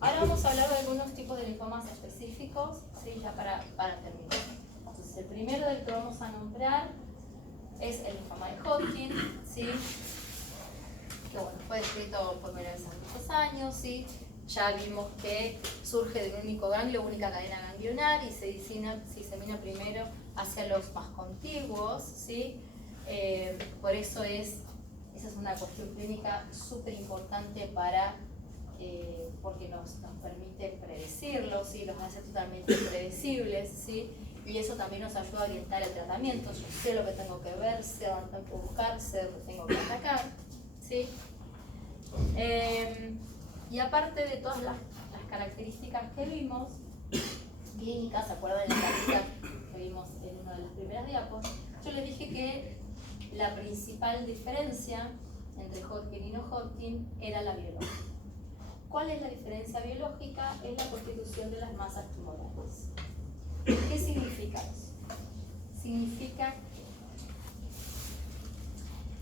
Ahora vamos a hablar de algunos tipos de linfomas específicos, ¿sí? Ya para terminar. Entonces, el primero del que vamos a nombrar es el linfoma de Hodgkin, ¿sí? Que bueno, fue descrito por primera vez hace muchos años, ¿sí? Ya vimos que surge de un único ganglio, única cadena ganglionar, y se disemina primero hacia los más contiguos, ¿sí? Por eso esa es una cuestión clínica súper importante porque nos permite predecirlo, ¿sí? Los hace totalmente predecibles, ¿sí? Y eso también nos ayuda a orientar el tratamiento. Yo sé lo que tengo que ver, sé dónde tengo que buscar, sé lo que tengo que atacar, ¿sí? Y aparte de todas las características que vimos, clínicas, ¿se acuerdan de la lista que vimos en una de las primeras diapos? Yo les dije que la principal diferencia entre Hodgkin y no Hodgkin era la biológica. ¿Cuál es la diferencia biológica? Es la constitución de las masas tumorales. ¿Qué significa eso? Significa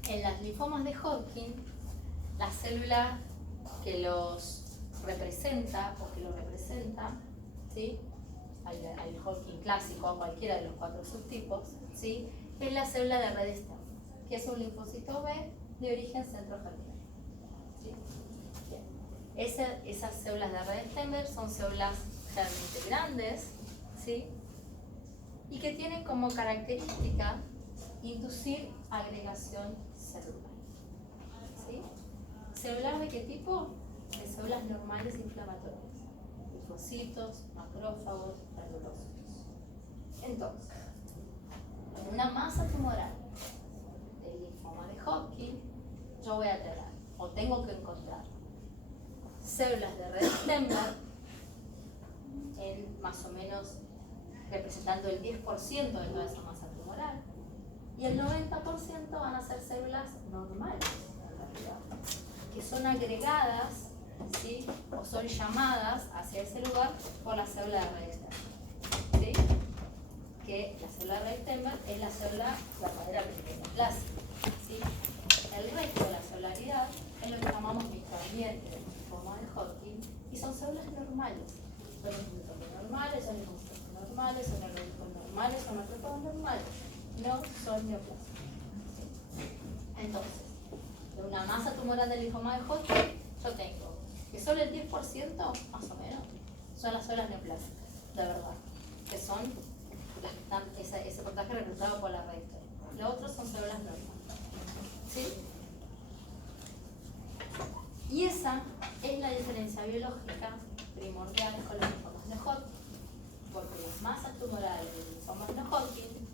que en las linfomas de Hodgkin, la célula que los representa o que lo representa, ¿sí? al Hodgkin clásico, a cualquiera de los 4 subtipos, ¿sí? Es la célula de red externa, que es un linfocito B de origen centrogerminal. ¿Sí? Esas células de red Stenberg son células realmente grandes, ¿sí? Y que tienen como característica inducir agregación celular. ¿Sí? ¿Celular de qué tipo? De células normales inflamatorias, linfocitos, macrófagos, granulócitos. Entonces, en una masa tumoral del linfoma de Hodgkin, yo voy a tener, o tengo que encontrar, células de red Stenberg en más o menos representando el 10% de toda esa masa tumoral, y el 90% van a ser células normales, en realidad, que son agregadas, ¿sí? O son llamadas hacia ese lugar por la célula de red externa, ¿sí? Que la célula de red externa es la célula verdadera plástica, ¿sí? El resto de la celularidad es lo que llamamos microambiente del linfoma de Hodgkin, y son células normales. Son linfocitos normales, son linfocitos normales, son neurocitos normales, son macrófagos normales, no son neoplásicos. Entonces, de una masa tumoral del linfoma de Hodgkin, yo tengo que solo el 10%, más o menos, son las células neoplásicas, de verdad, que son las que están, ese porcentaje representado por la red externa. Los otros son células normales, ¿sí? Y esa es la diferencia biológica primordial con los linfomas de Hodgkin, porque las masas tumorales de los linfomas de Hodgkin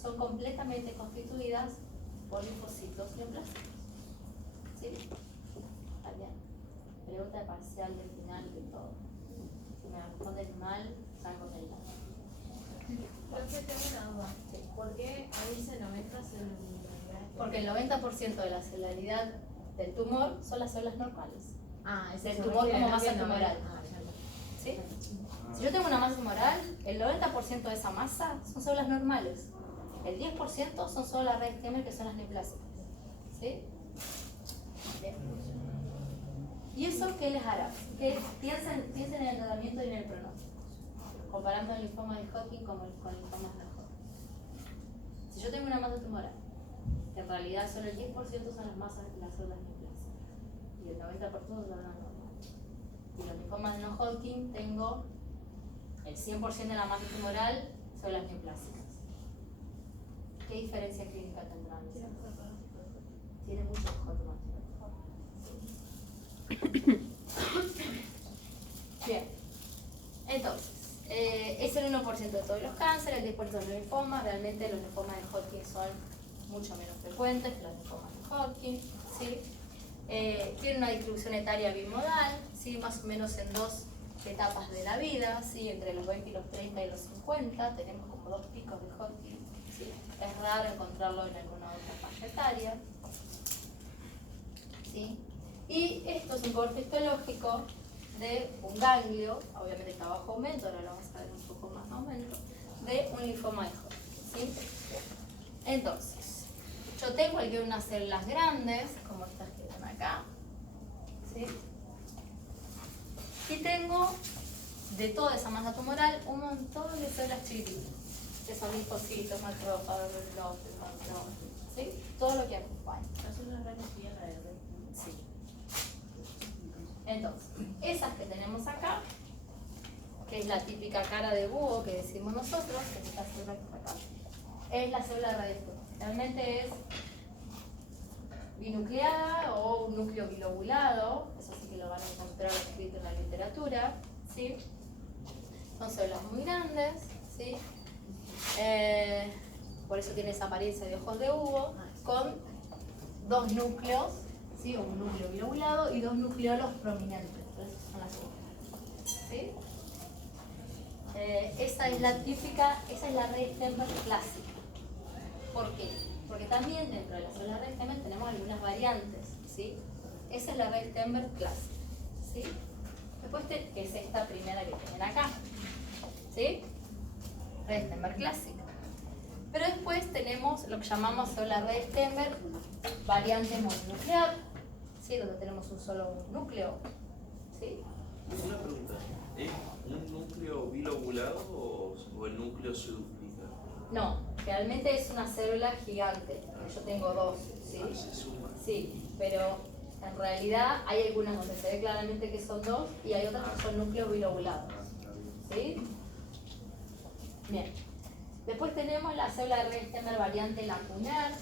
son completamente constituidas por linfocitos neoplásicos. ¿Sí? Está bien. Pregunta parcial del final de todo. Si me responden mal, salgo del lado. Pero que tengo una duda. Sí. ¿Por qué ahí dice 90 celularidad? Porque el 90% de la celularidad del tumor son las células normales. Ese Del se tumor refiere, como no masa que tumoral. ¿Sí? Si yo tengo una masa tumoral, el 90% de esa masa son células normales. El 10% son solo las redes Stenberg, que son las neoplásicas. ¿Sí? Bien. ¿Y eso qué les hará? Que piensen en el tratamiento y en el pronóstico, comparando el linfoma de Hodgkin con linfomas de Hodgkin. Si yo tengo una masa tumoral, que en realidad solo el 10% son las células neoplásicas, y el 90% son las normales. Y los linfomas no Hodgkin tengo el 100% de la masa tumoral células neoplásicas. ¿Qué diferencia clínica tendrán? Tiene mucho mejor pronóstico. Bien, entonces, es el 1% de todos los cánceres, el 10% de los linfomas. Realmente los linfomas de Hodgkin son mucho menos frecuentes que los linfomas de Hodgkin, ¿sí? Tienen una distribución etaria bimodal, ¿sí? Más o menos en 2 etapas de la vida, ¿sí? Entre los 20 y los 30 y los 50, tenemos como 2 picos de Hodgkin, ¿sí? Es raro encontrarlo en alguna otra franja etaria, ¿sí? Y esto es un corte histológico de un ganglio, obviamente está bajo aumento, ahora lo vamos a ver un poco más aumento, de un linfoma de Hodgkin, ¿sí? Entonces, yo tengo aquí unas células grandes, como estas que ven acá, ¿sí? Y tengo de toda esa masa tumoral un montón de células chiquititas, que son linfocitos, macrófagos, ¿sí? Todo lo que acompaña. Eso es una gran espiga la de red. Sí. Entonces, esas que tenemos acá, que es la típica cara de búho que decimos nosotros, que es esta célula que está acá, es la célula radiactiva. Realmente es binucleada o un núcleo bilobulado, eso sí que lo van a encontrar escrito en la literatura, ¿sí? Son células muy grandes, ¿sí? Por eso tiene esa apariencia de ojos de búho, con dos núcleos, ¿sí? Un núcleo bilobulado y dos nucleolos prominentes, por eso son las células, ¿sí? Esa es la típica, esa es la Rey-Sternberg clásica. ¿Por qué? Porque también dentro de la célula Rey-Sternberg tenemos algunas variantes, ¿sí? Esa es la Rey-Sternberg clásica, ¿sí? Después es esta primera que tienen acá, ¿sí? Rey-Sternberg clásica. Pero después tenemos lo que llamamos célula Rey-Sternberg variante mononuclear, ¿sí? Donde tenemos un solo núcleo, ¿sí? Una pregunta, ¿es un núcleo bilobulado o el núcleo se duplica? No, realmente es una célula gigante. Yo tengo dos, ¿sí? Ah, se suma. Sí, pero en realidad hay algunas donde se ve claramente que son dos y hay otras que son núcleos bilobulados, ¿sí? Bien. Después tenemos la célula Rey-Sternberg variante lacunar,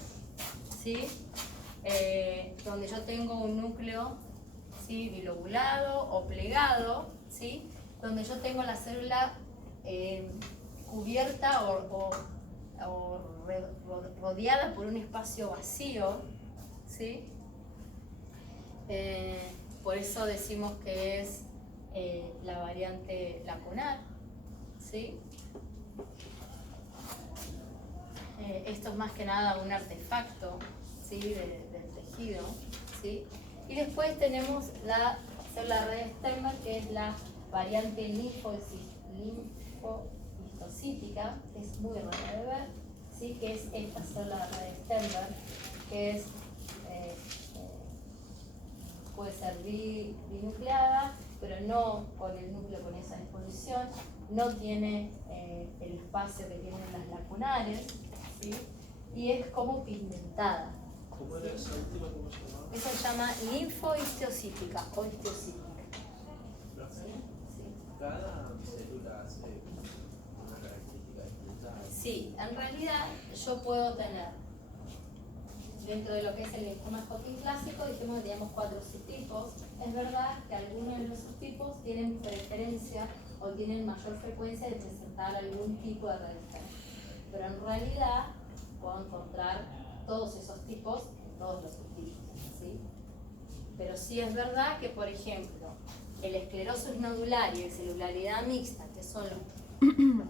¿sí? Donde yo tengo un núcleo, ¿sí? Bilobulado o plegado, ¿sí? Donde yo tengo la célula cubierta o rodeada por un espacio vacío, ¿sí? Por eso decimos que es la variante lacunar, ¿sí? Esto es más que nada un artefacto, ¿sí? del tejido, ¿sí? Y después tenemos la célula Rey-Sternberg, que es la variante linfohistocítica, que es muy rara de ver, ¿sí? Que es esta célula Rey-Sternberg, que es, puede ser binucleada, pero no con el núcleo con esa disposición, no tiene el espacio que tienen las lacunares, ¿sí? Y es como pigmentada. ¿Cómo era esa última? ¿Cómo se llamaba? Eso se llama linfohistocítica o histocítica. ¿Sí? Sí. Cada célula hace una característica distinta. Sí, en realidad yo puedo tener, dentro de lo que es el linfoma Hodgkin clásico, dijimos que teníamos 4 subtipos. Es verdad que algunos de los subtipos tienen preferencia o tienen mayor frecuencia de presentar algún tipo de radiación. Pero en realidad puedo encontrar todos esos tipos en todos los subtipos, ¿sí? Pero sí es verdad que, por ejemplo, el esclerosis nodular y el celularidad mixta, que son los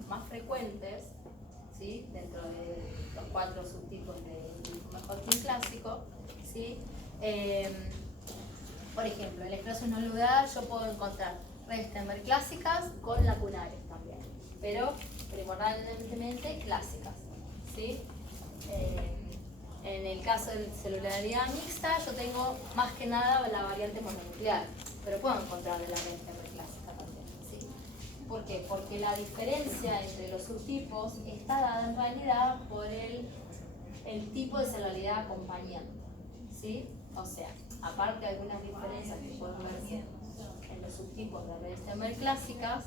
más frecuentes, ¿sí? Dentro de los 4 subtipos del Hodgkin clásico, ¿sí? Por ejemplo, el esclerosis nodular yo puedo encontrar Rey-Sternberg clásicas con lacunares también, pero primordialmente clásicas, ¿sí? En el caso de celularidad mixta yo tengo más que nada la variante mononuclear, pero puedo encontrar de la Rey-Sternberg clásica también, ¿sí? ¿Por qué? Porque la diferencia entre los subtipos está dada en realidad por el tipo de celularidad acompañante, ¿sí? O sea, aparte de algunas diferencias que pueden verse en los subtipos de Rey-Sternberg clásicas,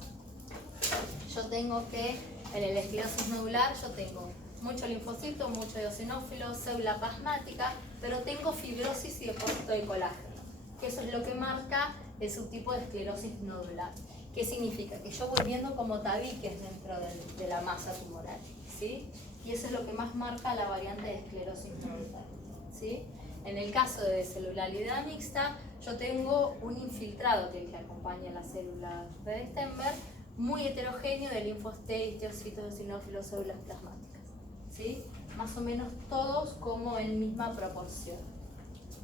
yo tengo que en el esclerosis nodular yo tengo mucho linfocito, mucho eosinófilo, célula plasmática, pero tengo fibrosis y depósito de colágeno, que eso es lo que marca el subtipo de esclerosis nodular. ¿Qué significa? Que yo voy viendo como tabiques dentro de la masa tumoral, ¿sí? Y eso es lo que más marca la variante de esclerosis nodular, ¿sí? En el caso de celularidad mixta, yo tengo un infiltrado que acompaña la célula Rey-Sternberg, muy heterogéneo de linfos T, histocitos, eosinófilos, células plasmáticas, ¿sí? Más o menos todos como en misma proporción,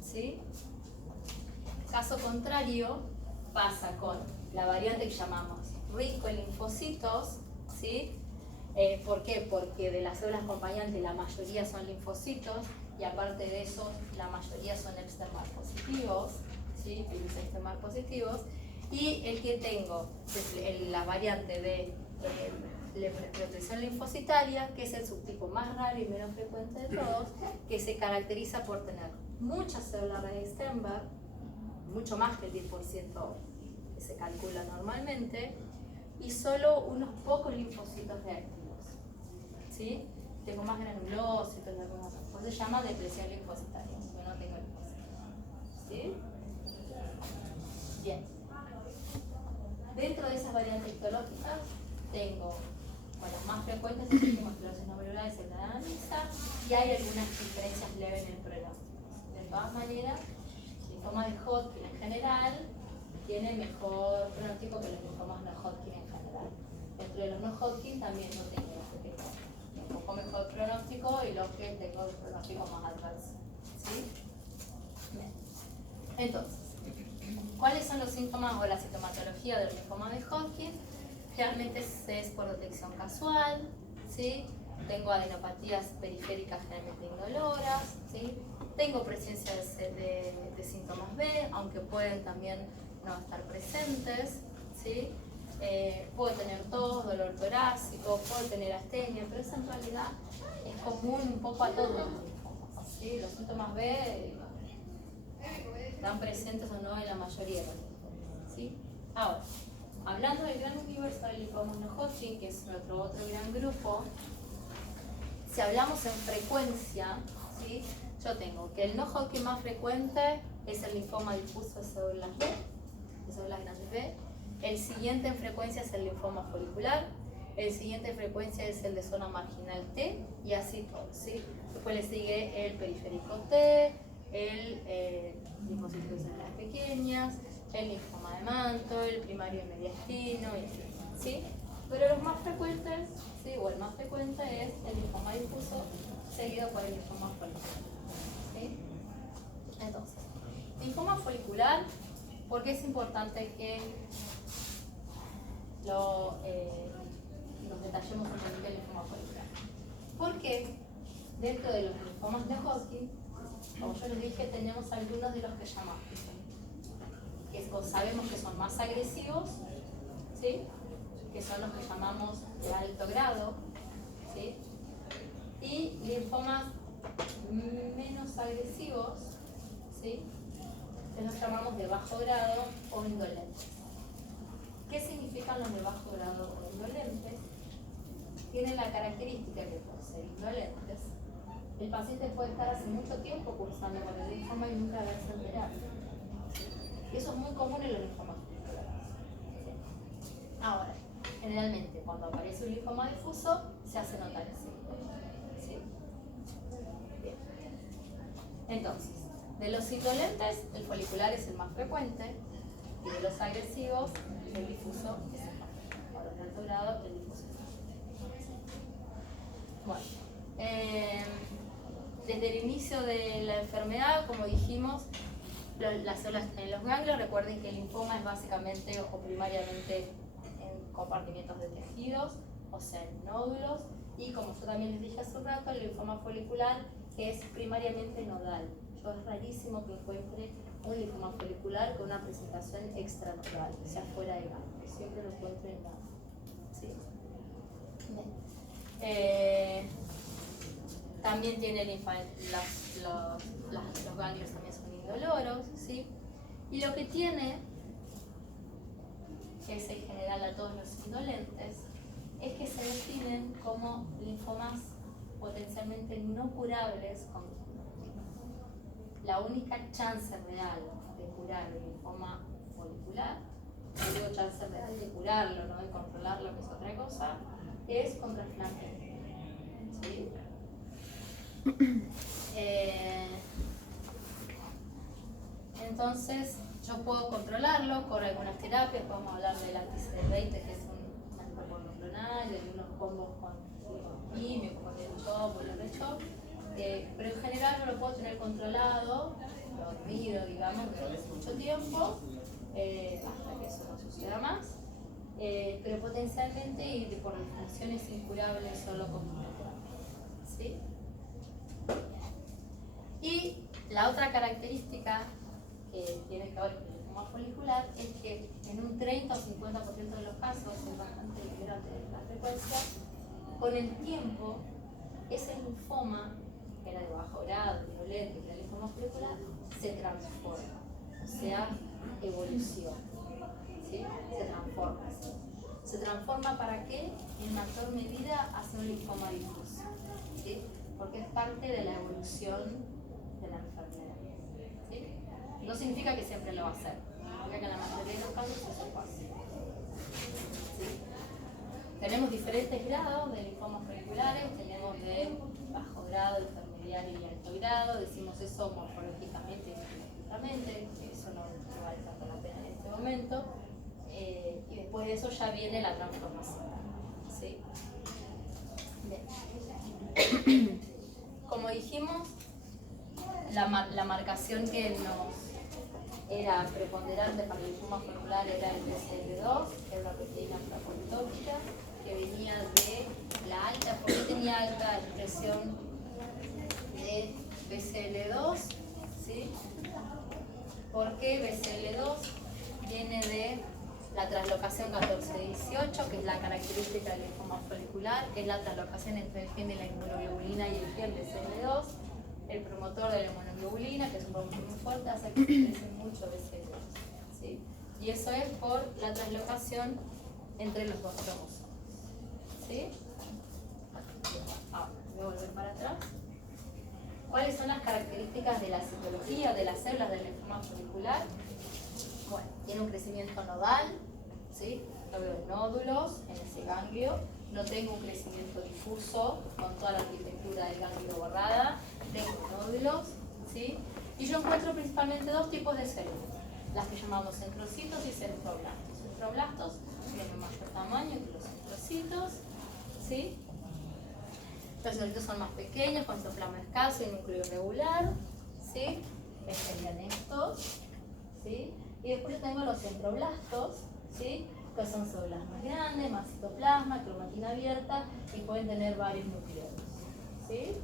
¿sí? Caso contrario, pasa con la variante que llamamos rico en linfocitos, ¿sí? ¿Por qué? Porque de las células acompañantes la mayoría son linfocitos y aparte de eso la mayoría son extermar positivos, ¿sí? Virus extermar positivos. Y el que tengo, la variante de represión linfocitaria, que es el subtipo más raro y menos frecuente de todos, que se caracteriza por tener muchas células de Sternberg, mucho más que el 10% que se calcula normalmente, y solo unos pocos linfocitos reactivos. ¿Sí? Tengo más granulocitos y algunas cosas. Por eso se llama depresión linfocitaria. Yo no tengo linfocitos. ¿Sí? Bien. Dentro de esas variantes histológicas tengo, bueno, más frecuentes como esclerosis no valvular y celda de anamnesa, y hay algunas diferencias leves en el pronóstico. De todas maneras, linfomas de Hodgkin en general tienen mejor pronóstico que los linfomas no Hodgkin en general. Dentro de los no Hodgkin también no tengo los que tengo un poco mejor pronóstico y los que tengo el pronóstico más adverso. ¿Sí? Bien. Entonces, ¿cuáles son los síntomas o la sintomatología del linfoma de Hodgkin? Generalmente es por detección casual, ¿sí? Tengo adenopatías periféricas generalmente indoloras, ¿sí? Tengo presencia de síntomas B, aunque pueden también no estar presentes, ¿sí? Puedo tener tos, dolor torácico, puedo tener astenia, pero eso en realidad es común un poco a todos los linfomas, ¿sí? Los síntomas B están presentes o no en la mayoría de los linfomas, ¿sí? Ahora, hablando del gran universo del linfoma no Hodgkin, que es nuestro otro gran grupo, si hablamos en frecuencia, ¿sí? Yo tengo que el no Hodgkin más frecuente es el linfoma difuso de células B, de células grandes B. El siguiente en frecuencia es el linfoma folicular. El siguiente en frecuencia es el de zona marginal T, y así todo, ¿sí? Después le sigue el periférico T, el linfocitos de células pequeñas, el linfoma de manto, el primario y mediastino, ¿sí? Pero los más frecuentes, ¿sí? O el más frecuente es el linfoma difuso, seguido por el linfoma folicular, ¿sí? Entonces, linfoma folicular, ¿por qué es importante que los detallemos un poquito el linfoma folicular? Porque dentro de los linfomas de Hodgkin, como yo les dije, tenemos algunos de los que llamamos, que sabemos que son más agresivos, ¿sí? Que son los que llamamos de alto grado, ¿sí? Y linfomas menos agresivos, ¿sí? Que los llamamos de bajo grado o indolentes. ¿Qué significan los de bajo grado o indolentes? Tienen la característica que por ser indolentes, el paciente puede estar hace mucho tiempo cursando con el linfoma y nunca haberse enterado. Y eso es muy común en los linfomas folliculares. Ahora, generalmente cuando aparece un linfoma difuso, se hace notar el síntoma. ¿Sí? Bien. Entonces, de los indolentes, el folicular es el más frecuente, y de los agresivos, el difuso es el más frecuente. Ahora, en alto grado, el difuso es el más frecuente. Bueno, desde el inicio de la enfermedad, como dijimos, las células en los ganglios, recuerden que el linfoma es básicamente o primariamente en compartimientos de tejidos, o sea, en nódulos, y como yo también les dije hace un rato, el linfoma folicular es primariamente nodal. Es rarísimo que encuentre un linfoma folicular con una presentación extranodal, o sea, fuera de ganglio, siempre lo encuentro en ganglio. ¿Sí? También tiene los ganglios también son indoloros, ¿sí? Y lo que tiene, que es en general a todos los indolentes, es que se definen como linfomas potencialmente no curables con quimioterapia. La única chance real de curar el linfoma folicular, no digo chance real de curarlo, no de controlarlo, que es otra cosa, es con trasplante. ¿Sí? Entonces, yo puedo controlarlo con algunas terapias, podemos hablar del anti-CD20, que es un anticuerpo monoclonal, de algunos combos con quimio, con el CHOP o el RCHOP, pero en general no lo puedo tener controlado, dormido, digamos, durante mucho tiempo, hasta que eso no suceda más, pero potencialmente y por disfunciones incurables solo con quimioterapia. ¿Sí? Y la otra característica que tiene que ver con el linfoma folicular es que en 30 o 50% de los casos, es bastante grande la frecuencia, con el tiempo ese linfoma, que era de bajo grado, violento, que era el linfoma follicular, se transforma, o sea, evoluciona, ¿sí? Se transforma. ¿Se transforma para qué? En mayor medida hacia un linfoma difuso, ¿sí? Porque es parte de la evolución de la enfermedad, ¿sí? No significa que siempre lo va a hacer, significa que en la mayoría de los casos eso pasa, ¿sí? Tenemos diferentes grados de linfomas folliculares, tenemos de bajo grado, intermediario y alto grado, decimos eso morfológicamente y físicamente, eso no vale tanto la pena en este momento, y después de eso ya viene la transformación, ¿sí? Bien. Como dijimos, la marcación que nos era preponderante para el linfoma follicular era el BCL2, que era una proteína frapolitópica, que venía de la alta. ¿Por qué tenía alta expresión de BCL2? ¿Sí? Porque BCL2 viene de la translocación 14-18, que es la característica del linfoma folicular, que es la translocación entre el gen de la inmunoglobulina y el gen BCL2. El promotor de la inmunoglobulina, que es un promotor muy fuerte, hace que se crece mucho BCL2, ¿sí? Y eso es por la translocación entre los dos cromosomas, ¿sí? Ahora, voy a volver para atrás. ¿Cuáles son las características de la citología de las células del linfoma folicular? Bueno, tiene un crecimiento nodal, ¿sí? No veo nódulos en ese ganglio, no tengo un crecimiento difuso con toda la arquitectura del ganglio borrada, tengo nódulos, ¿sí? Y yo encuentro principalmente dos tipos de células, las que llamamos centrocitos y centroblastos. Centroblastos tienen mayor tamaño que los centrocitos, ¿sí? Los centrocitos son más pequeños, con citoplasma escaso y núcleo irregular, ¿sí? Serían estos, ¿sí? Y después tengo los centroblastos, ¿sí? Que son células más grandes, más citoplasma, cromatina abierta y pueden tener varios nucleoides, ¿sí?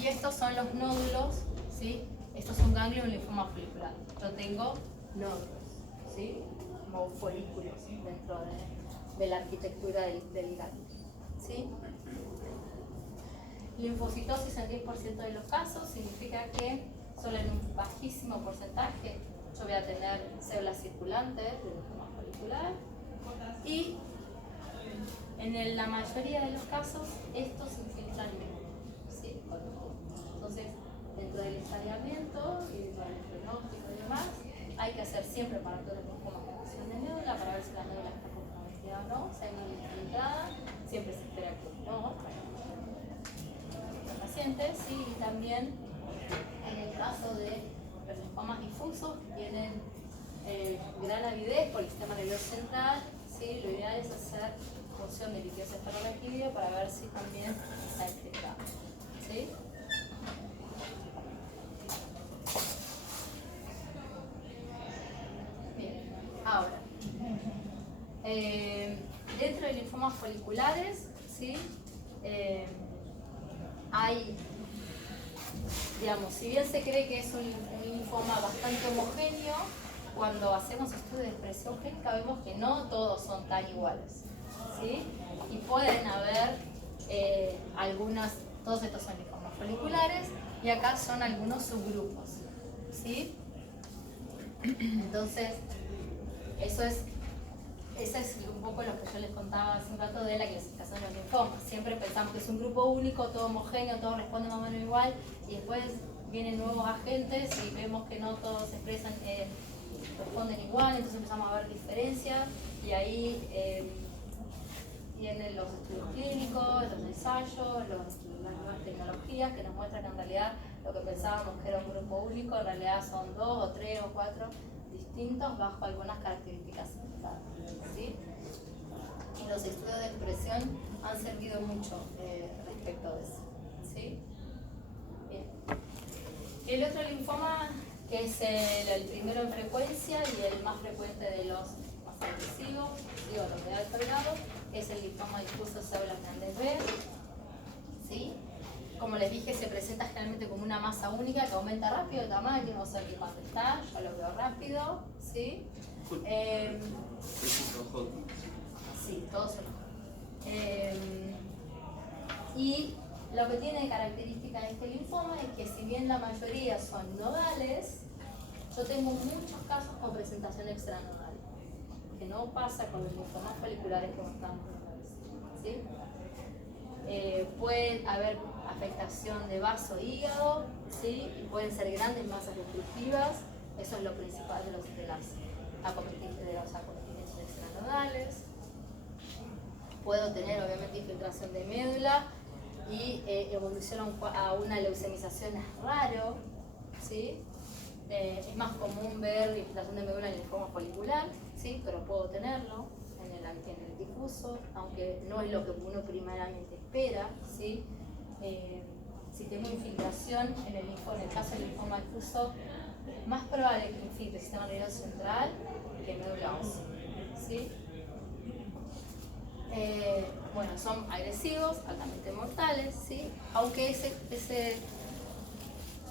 Y estos son los nódulos, ¿sí? Estos son ganglios de linfoma folicular. Yo tengo nódulos, ¿sí? Como folículos dentro de la arquitectura del ganglio, ¿sí? Linfocitosis en 10% de los casos significa que solo en un bajísimo porcentaje yo voy a tener células circulantes del linfoma folicular, y en la mayoría de los casos estos se infiltran menos, ¿sí? Entonces, dentro del estadiamiento y dentro del pronóstico y demás, hay que hacer siempre para todos los linfomas una punción de médula para ver si la médula está comprometida o no. Si hay una infiltrada, siempre se espera que no para los pacientes, ¿sí? Y también en el caso de los linfomas difusos que tienen gran avidez por el sistema nervioso central, ¿sí? Lo ideal es hacer punción de líquido cefalorraquídeo para ver si también está infiltrado, ¿sí? Bien, ahora, dentro de linfomas foliculares, ¿sí? Hay, digamos, si bien se cree que es un linfoma bastante homogéneo, cuando hacemos estudios de expresión génica vemos que no todos son tan iguales, ¿sí? Y pueden haber todos estos son linfomas foliculares y acá son algunos subgrupos, ¿sí? Entonces, eso es un poco lo que yo les contaba hace un rato de la clasificación de los linfomas. Siempre pensamos que es un grupo único, todo homogéneo, todo responde más o menos igual, y después vienen nuevos agentes y vemos que no todos se expresan, responden igual, entonces empezamos a ver diferencias, y ahí vienen los estudios clínicos, los ensayos, las nuevas tecnologías que nos muestran que en realidad lo que pensábamos que era un grupo único, en realidad son 2 o 3 o 4 distintos bajo algunas características similares, ¿sí? Y los estudios de expresión han servido mucho respecto de eso, ¿sí? Bien. El otro linfoma, que es el primero en frecuencia y el más frecuente de los más agresivos, digo, los de alto grado, es el linfoma difuso células grandes B, ¿sí? como les dije, se presenta generalmente como una masa única que aumenta rápido de tamaño, o sea que cuando está, yo lo veo rápido, ¿sí? Sí, todos son y lo que tiene de característica este linfoma es que si bien la mayoría son nodales, yo tengo muchos casos con presentación extranodal, que no pasa con los linfomas foliculares como estamos viendo, ¿sí? Puede haber afectación de vaso hígado, ¿sí? Y pueden ser grandes masas destructivas, eso es lo principal de los acometimientos extranodales. Puedo tener obviamente infiltración de médula y evolución a una leucemización es raro, ¿sí? Es más común ver infiltración de médula en el linfoma folicular, ¿sí? Pero puedo tenerlo en el difuso, aunque no es lo que uno primeramente espera, ¿sí? Si tengo infiltración en el caso del linfoma difuso, es más probable que infiltre el sistema nervioso central que médula ósea, ¿sí? Bueno, son agresivos, altamente mortales, ¿sí? Aunque ese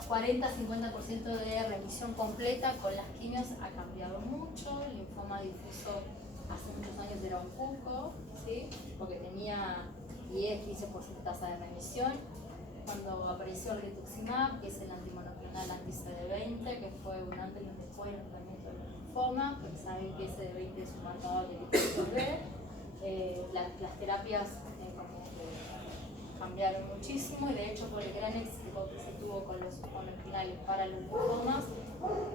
40-50% de remisión completa con las quimios ha cambiado mucho. El linfoma difuso hace muchos años era un cuco, ¿sí? Porque tenía 10-15% de tasa de remisión. Cuando apareció el rituximab, que es el antimonoclonal anti-CD20, que fue un antes y un después del tratamiento del linfoma, porque saben que CD20 es un marcador de linfocitos B. Las terapias como que cambiaron muchísimo y de hecho por el gran éxito que se tuvo con los monoclonales para los linfomas,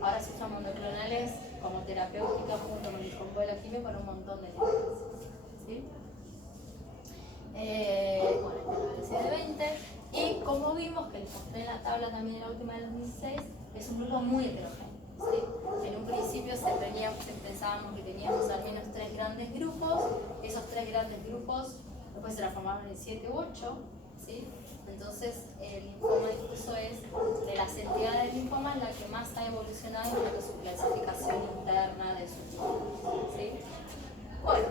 ahora se usan monoclonales como terapéutica junto con el combo de la quimio para un montón de linfomas, ¿sí? Bueno, el CD20 y como vimos que les mostré en la tabla también en la última del 2016, es un grupo muy heterogéneo. ¿Sí? En un principio pensábamos que teníamos al menos 3 grandes grupos, esos 3 grandes grupos después se transformaron en 7 u 8, ¿sí? Entonces el linfoma difuso es de las entidades del linfoma la que más ha evolucionado en cuanto a su clasificación interna de su tipo, ¿sí? Bueno,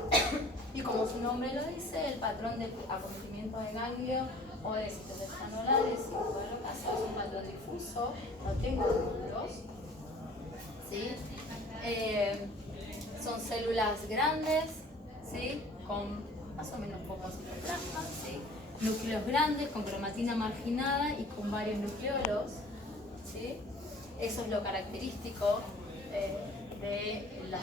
y como su nombre lo dice, el patrón de acometimiento de ganglio o de sistemas extranodales, si en todo caso es un patrón difuso, no tengo nódulos, ¿sí? Son células grandes, ¿sí? Con más o menos pocos citoplasmas, ¿sí? Núcleos grandes con cromatina marginada y con varios nucleolos, ¿sí? Eso es lo característico de la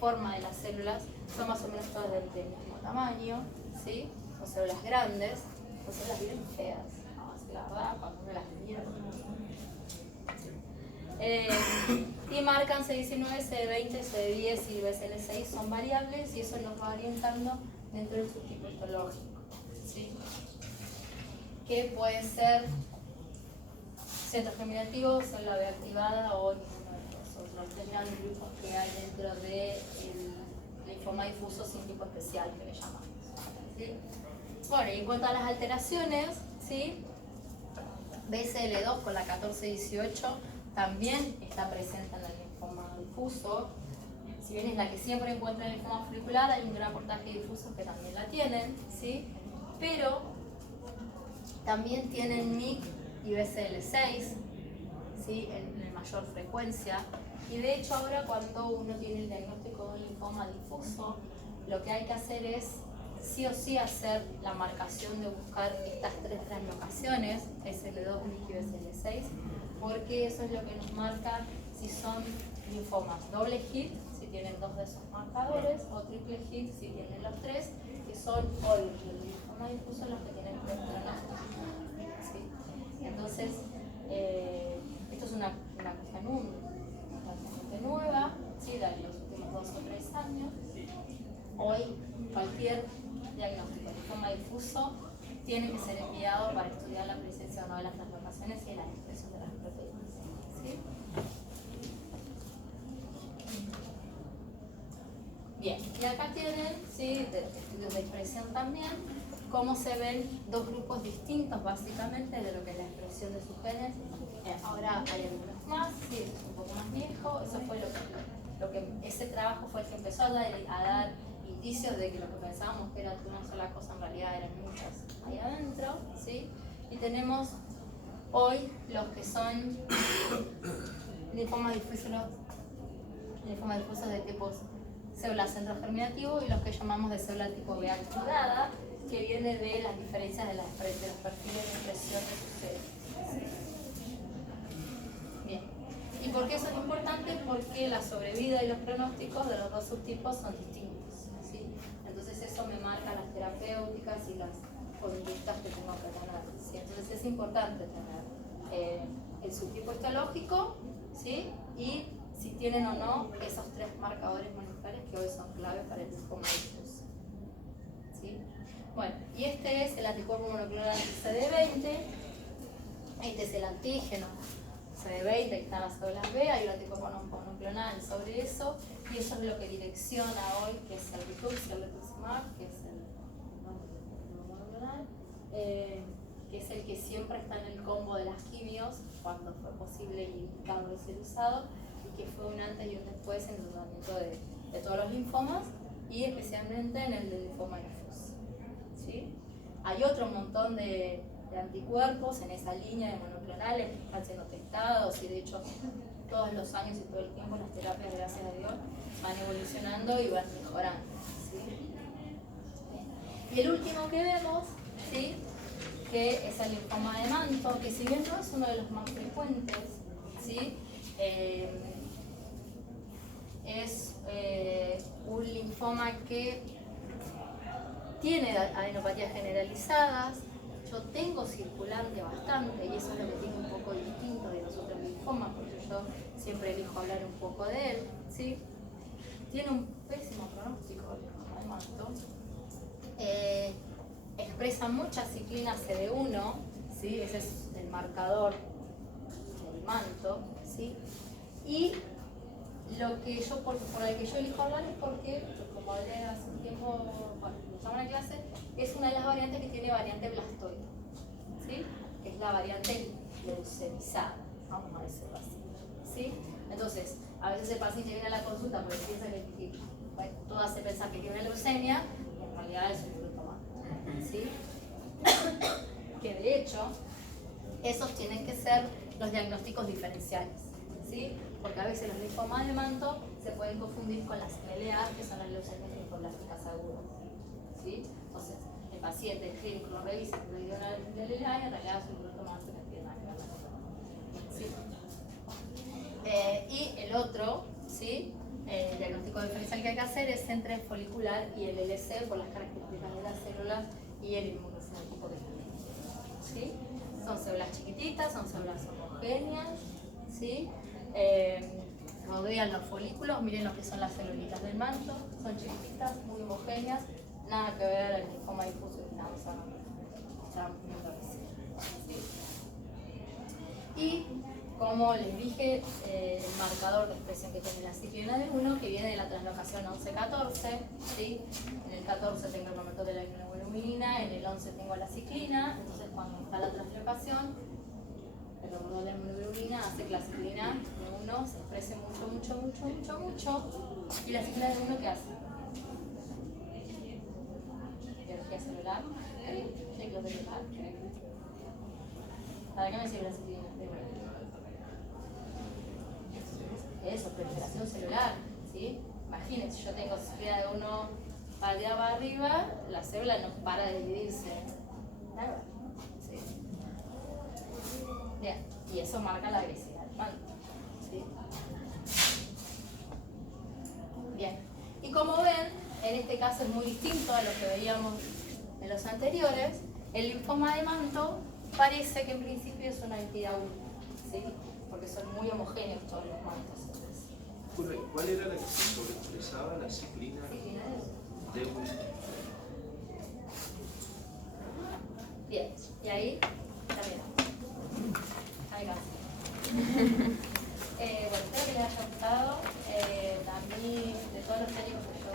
forma de las células, son más o menos todas del mismo tamaño, ¿sí? Son células grandes, son células bien feas, la verdad, cuando uno las mira. Y marcan CD19, CD20, CD10 y BCL6 son variables y eso nos va orientando dentro del subtipo histológico, ¿sí? Que puede ser centro germinativo, célula B activada o ninguno de los otros 3 grandes grupos que hay dentro del linfoma difuso sin tipo especial que le llamamos, ¿sí? Bueno, y en cuanto a las alteraciones, ¿sí? BCL2 con la 1418 también está presente en el linfoma difuso. Si bien es la que siempre encuentra en el linfoma folicular, hay un gran porcentaje de difusos que también la tienen, ¿sí? Pero también tienen MYC y BCL6, ¿sí? En mayor frecuencia. Y de hecho ahora cuando uno tiene el diagnóstico de un linfoma difuso, lo que hay que hacer es sí o sí hacer la marcación de buscar estas 3 translocaciones, SL2, MYC y BCL6, porque eso es lo que nos marca si son linfomas doble hit, si tienen 2 de esos marcadores, o triple hit, si tienen los 3, que son hoy los linfomas difusos los que tienen 3 translocaciones, ¿sí? Entonces, esto es una cuestión relativamente nueva, ¿sí? De los últimos 2 o 3 años. Hoy, cualquier diagnóstico de linfoma difuso tiene que ser enviado para estudiar la presencia o no de las translocaciones y la expresión de las proteínas, ¿sí? Bien, y acá tienen, ¿sí? Estudios de expresión también, cómo se ven 2 grupos distintos básicamente de lo que es la expresión de sus genes. Ahora hay algunos más, sí, es un poco más viejo, eso fue ese trabajo fue el que empezó a dar indicios de que lo que pensábamos que era una sola cosa en realidad eran muchas ahí adentro, ¿sí? Y tenemos hoy los que son linfomas difusos de tipos célula centro germinativo y los que llamamos de célula tipo B activada, que viene de las diferencias de los perfiles de expresión de sus células. Bien. ¿Y por qué eso es importante? Porque la sobrevida y los pronósticos de los dos subtipos son distintos, ¿sí? Entonces eso me marca las terapéuticas y las conductas que tengo que tener, ¿sí? Entonces es importante tener el subtipo histológico, ¿sí? Y si tienen o no esos tres marcadores moleculares que hoy son claves para el linfoma difuso, ¿sí? Bueno, y este es el anticuerpo monoclonal anti-CD20. Este es el antígeno CD20, que están las células B, hay un anticuerpo monoclonal sobre eso, y eso es lo que direcciona hoy, que es el rituximab, que es el monoclonal, que es el que siempre está en el combo de las quimios, cuando fue posible y indicado de ser usado, y que fue un antes y un después en el tratamiento de todos los linfomas, y especialmente en el del linfoma difuso, ¿sí? Hay otro montón de anticuerpos en esa línea de monoclonales que están siendo testados, y de hecho todos los años y todo el tiempo las terapias, gracias a Dios, van evolucionando y van mejorando, ¿sí? Y el último que vemos, ¿sí?, que es el linfoma de manto, que si bien no es uno de los más frecuentes, ¿sí?, es un linfoma que tiene adenopatías generalizadas. Yo tengo circulante bastante, y eso es lo que tiene un poco distinto de los otros linfomas, porque yo siempre elijo hablar un poco de él, ¿sí? Tiene un pésimo pronóstico el linfoma de manto. Expresa mucha ciclina CD1, ¿sí? Ese es el marcador del manto, ¿sí? Y lo que yo, por el que yo elijo hablar es porque, como hablé hace un tiempo, bueno, lo llaman en clase, es una de las variantes que tiene variante blastoide, ¿sí? Que es la variante leucemizada, vamos a decirlo así, ¿sí? Entonces, a veces el paciente viene a la consulta porque piensa que bueno, todo hace pensar que tiene una leucemia, y en realidad es un linfoma, ¿sí? Que de hecho, esos tienen que ser los diagnósticos diferenciales, ¿sí? Porque a veces los linfomas de manto se pueden confundir con las LA, que son las leucemias linfoblásticas agudas, ¿sí? Entonces, el paciente, el clínico lo revisa, le dio una LA y en realidad es un linfoma que no tiene nada que ver con eso, ¿sí? Y el otro, ¿sí?, el diagnóstico diferencial que hay que hacer es entre folicular y el LC por las características de las células y el inmunofenotipo que tiene, ¿sí? Son células chiquititas, son células homogéneas, ¿sí? Rodean los folículos, miren lo que son las celulitas del manto, son chiquititas, muy homogéneas, nada que ver al linfoma difuso que estamos viendo recién, ¿sí? Y como les dije, el marcador de expresión que tiene la ciclina de 1, que viene de la translocación 11-14, ¿sí? En el 14 tengo el promotor de la inmunoglobulina, en el 11 tengo la ciclina, entonces cuando está la translocación, el promotor de la inmunoglobulina hace que la ciclina de 1 se exprese mucho, y la ciclina de 1, ¿qué hace? Biología celular, ciclo celular. ¿Para qué me sirve la ciclina de 1? Eso, proliferación celular, ¿sí? Imagínense, yo tengo ciclina de 1 para allá para arriba, la célula no para de dividirse. Claro, ¿sí? Bien, y eso marca la agresividad del manto, ¿sí? Bien, y como ven, en este caso es muy distinto a lo que veíamos en los anteriores. El linfoma de manto parece que en principio es una entidad única, ¿sí? Porque son muy homogéneos todos los mantos. ¿Cuál era la que se sobreexpresaba? La ciclina de 1. Bien, y ahí terminamos. Ahí va. Bueno, espero que les haya gustado. A mí, de todos los técnicos que yo